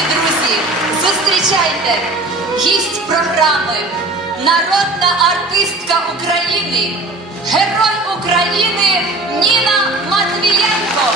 Шановні друзі, зустрічайте гість програми, народна артистка України, герой України Ніна Матвієнко.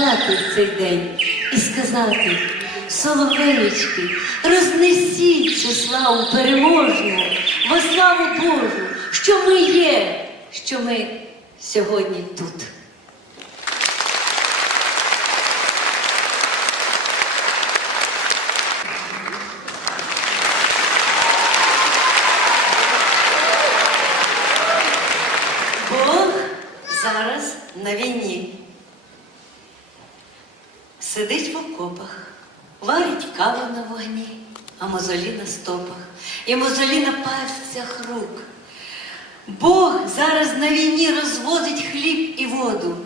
Згадати цей день і сказати, соловечки, рознесіть цю славу переможну, во славу Божу, що ми є, що ми сьогодні тут. Бог зараз на війні. Сидить в окопах, каву на вогні, а мозолі на стопах, і мозолі на пальцях рук. Бог зараз на війні розводить хліб і воду,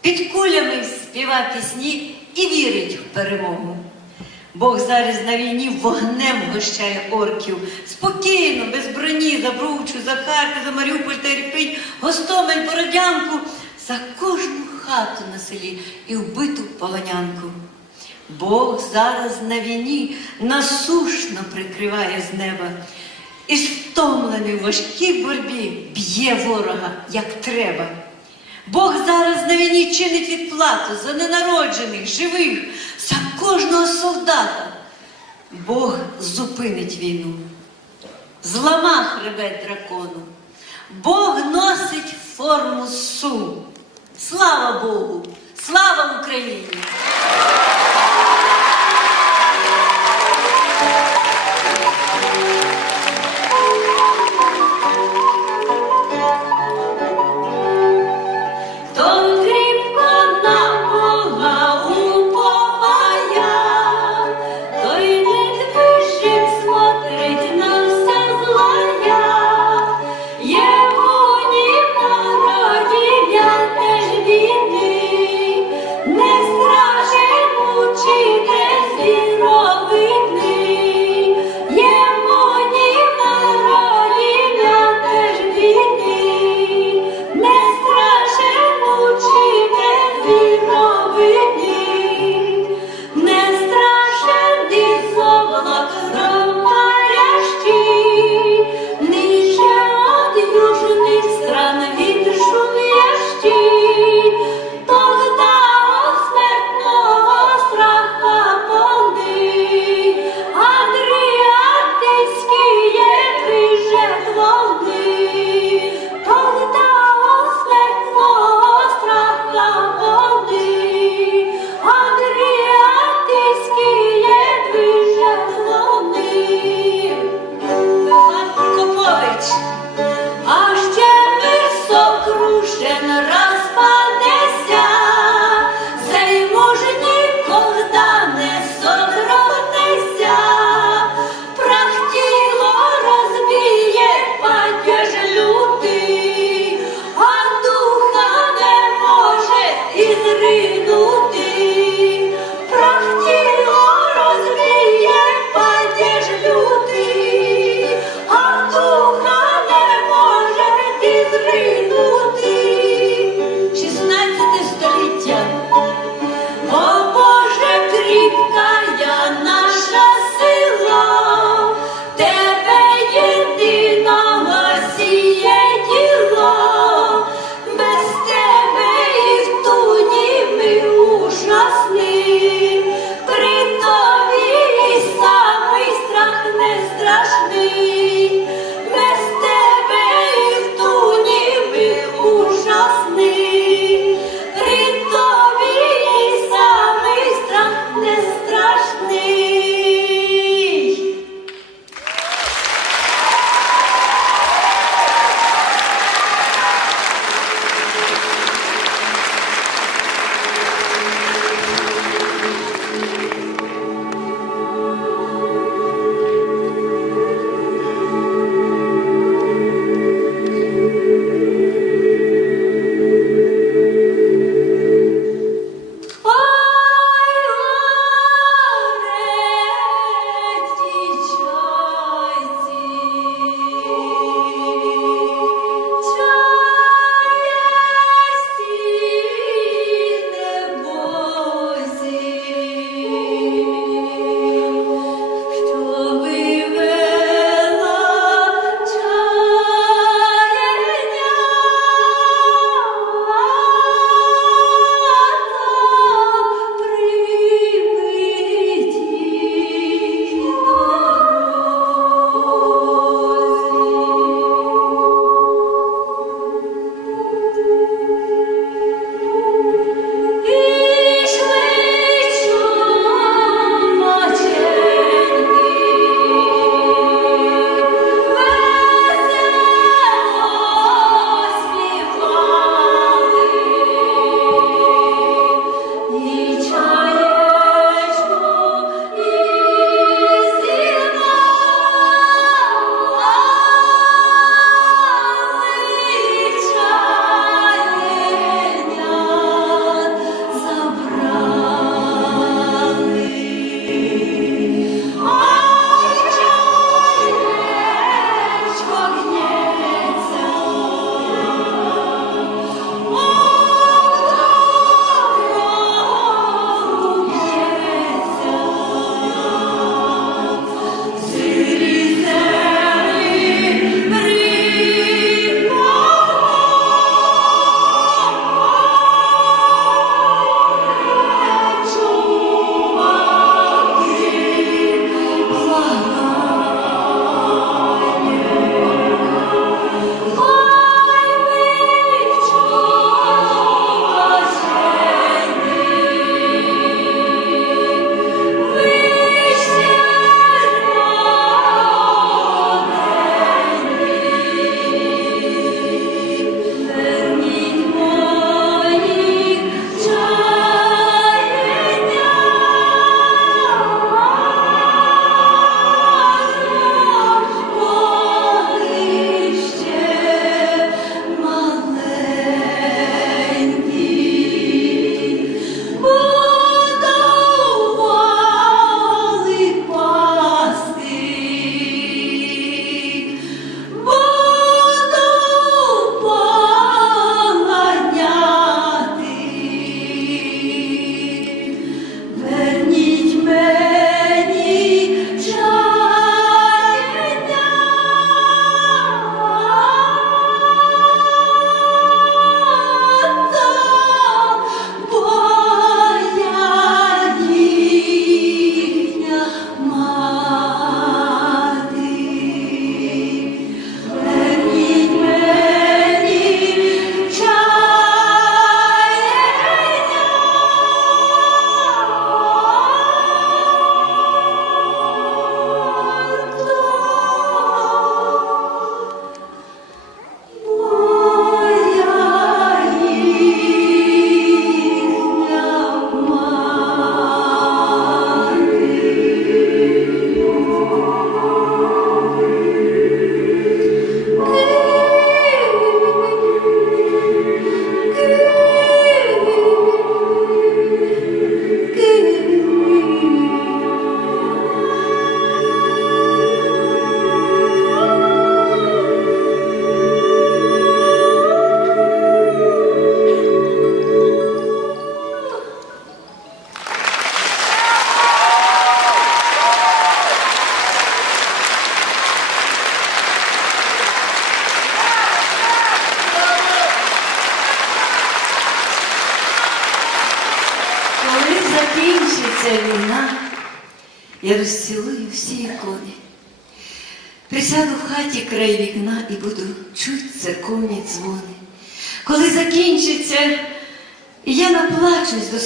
під кулями співа пісні і вірить в перемогу. Бог зараз на війні вогнем гощає орків. Спокійно, без броні, за Бручу, за Харків, за Маріуполь та Ірпінь, Гостомель, Бородянку, за кожну хату на селі і вбиту полонянку. Бог зараз на війні насушно прикриває з неба. І стомлений в важкій борьбі б'є ворога, як треба. Бог зараз на війні чинить відплату за ненароджених, живих, за кожного солдата. Бог зупинить війну, злама хребет дракону. Бог носить форму су. Слава Богу! Слава Україні!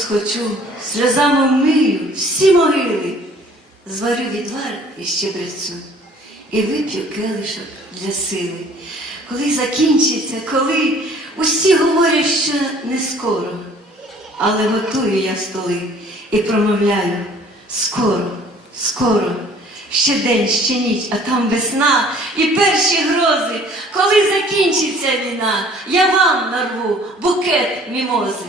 схочу, сльозами вмию всі могили, зварю відвар і щебрецю, і вип'ю келишок для сили. Коли закінчиться, коли усі говорять, що не скоро, але готую я столи і промовляю скоро, скоро, ще день, ще ніч, а там весна і перші грози, коли закінчиться війна, я вам нарву букет мімози.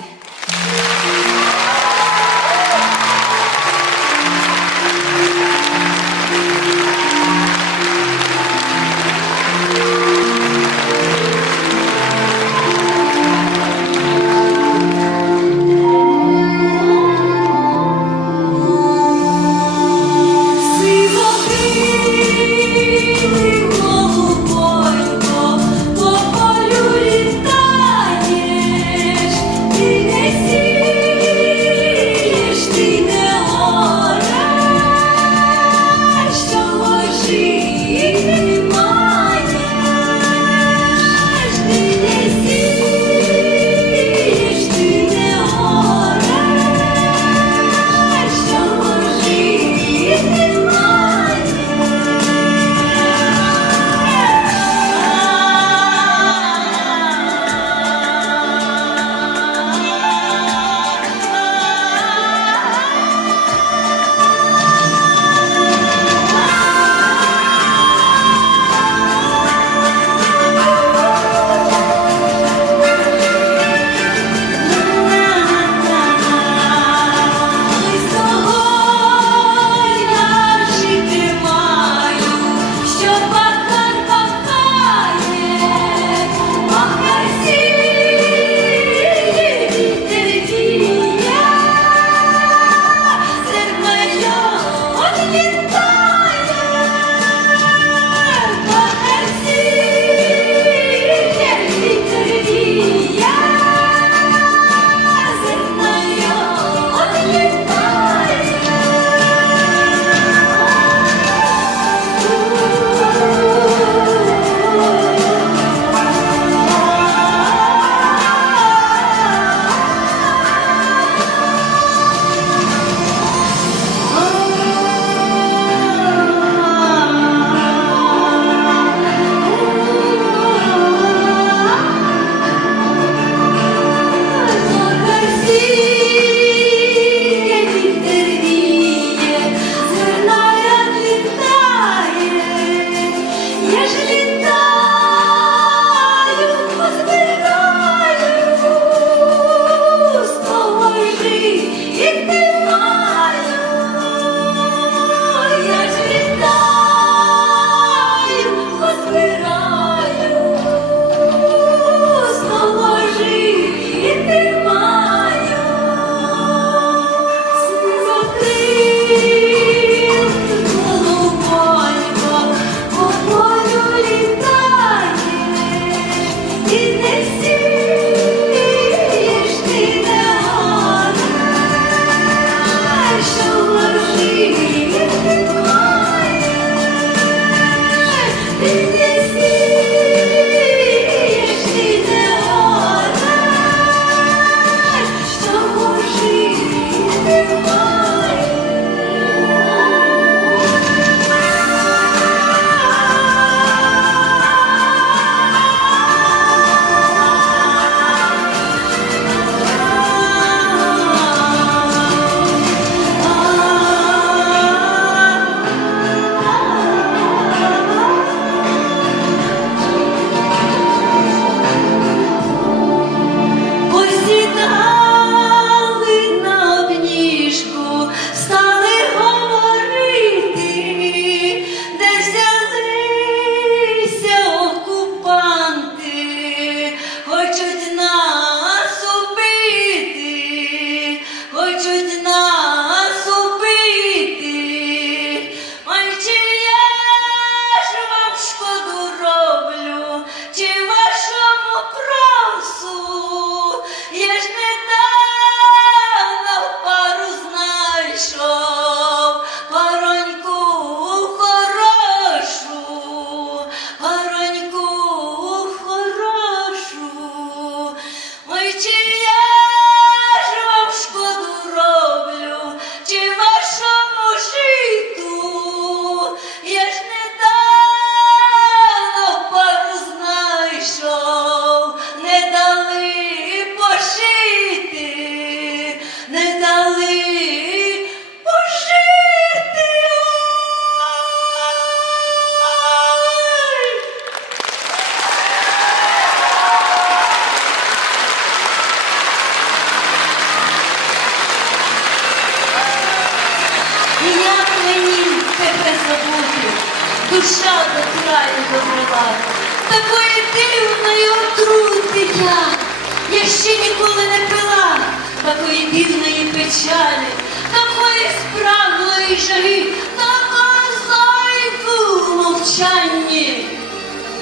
Я ще ніколи не пила, такої дивної печалі, такої спраглої жаги, такої зайку в мовчанні.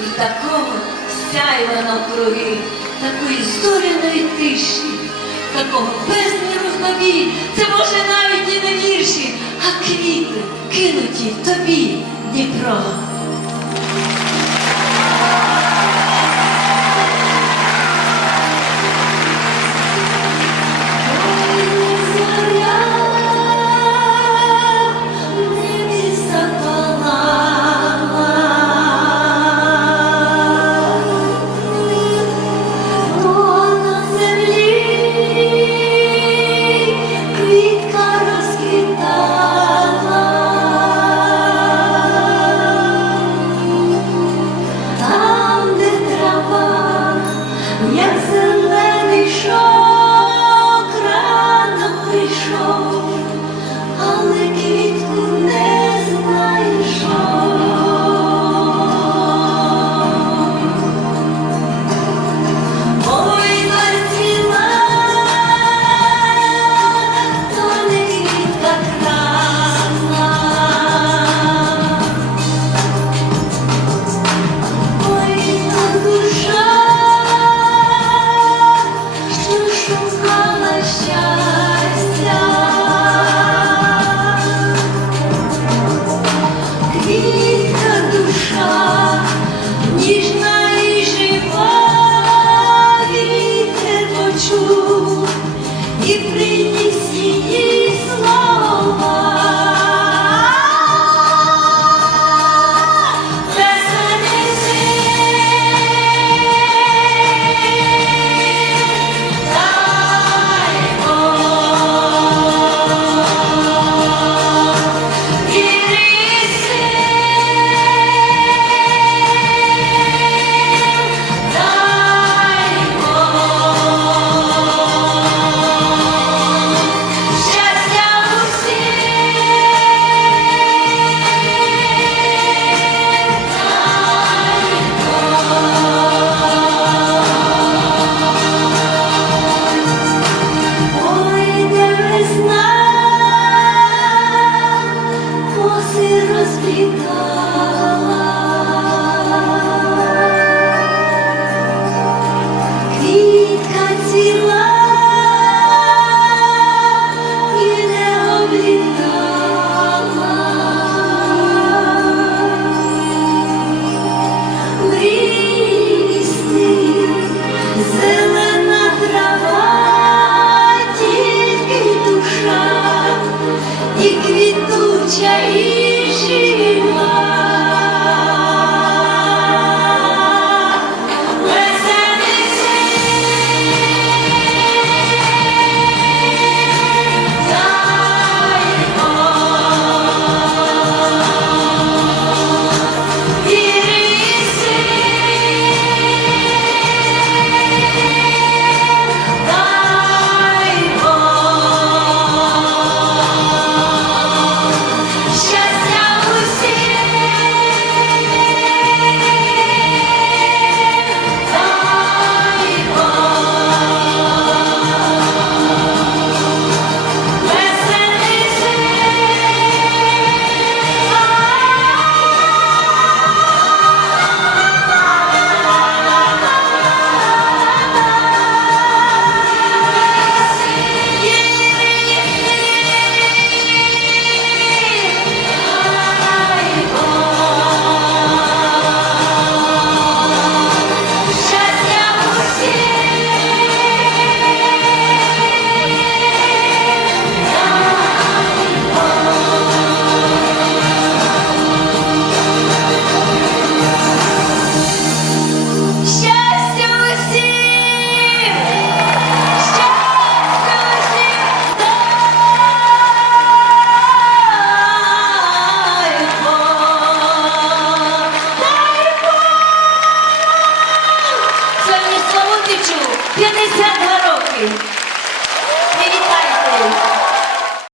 І такого сяйва навкруги, такої зоряної тиші, такого безміру в це може навіть і не вірші, а квіти кинуті тобі, Дніпро.